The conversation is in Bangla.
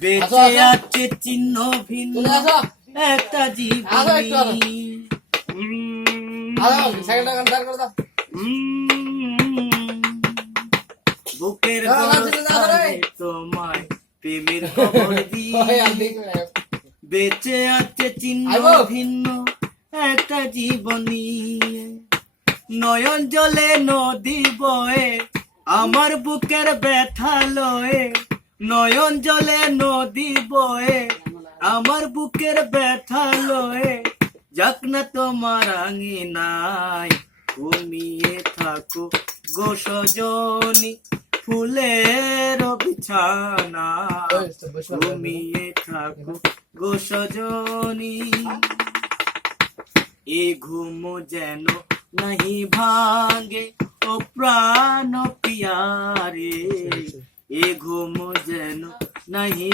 বেঁচে আছে চিহ্ন ভিন্ন একটা জীবনী। বুকের গহ্বরে তোমায় প্রেমের খবর দিয়ে, বেঁচে আছে চিহ্ন ভিন্ন একটা জীবনী। নয়ন জলে নদী বয়ে আমার বুকের ব্যথা লয়ে, নয়ন জলে নদী বয়ে আমার বুকের ব্যথা লয়ে। যাক না তোমার আঙিনায় ঘুমিয়ে থাকো গো সজনী, ফুলের বিছানা ঘুমিয়ে থাকো গো সজনী। এ ঘুম যেন নাহি ভাঙে ও প্রাণ পিয়ারে, এ ঘুম যেন নাহি